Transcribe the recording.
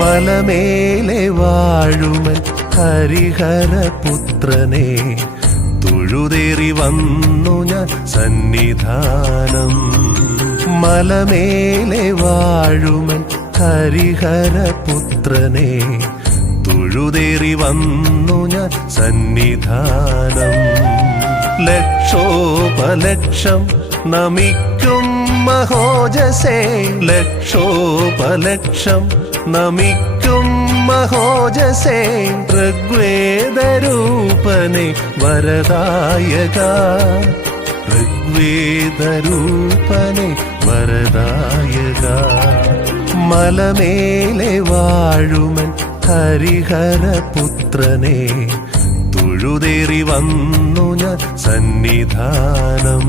മലമേലെ വാഴുമൻ ഹരിഹരപുത്രനെ തൊഴുതേറി വന്നു ഞാൻ സന്നിധാനം. മലമേലെ വാഴുമൻ ഹരിഹരപുത്രനെ തൊഴുതേറി വന്നു ഞാൻ സന്നിധാനം. ലക്ഷോപലക്ഷം നമിക്കും മഹോജസേ, ലക്ഷോപലക്ഷം നമിക്കും മഹോജസേ, ഋഗ്വേദരൂപനെ വരദായക, ഋഗ്വേദരൂപനെ വരദായക. മലമേലെ വാഴുമൻ ഹരിഹരപുത്രനെ തൊഴുതേറി വന്നു ഞാൻ സന്നിധാനം.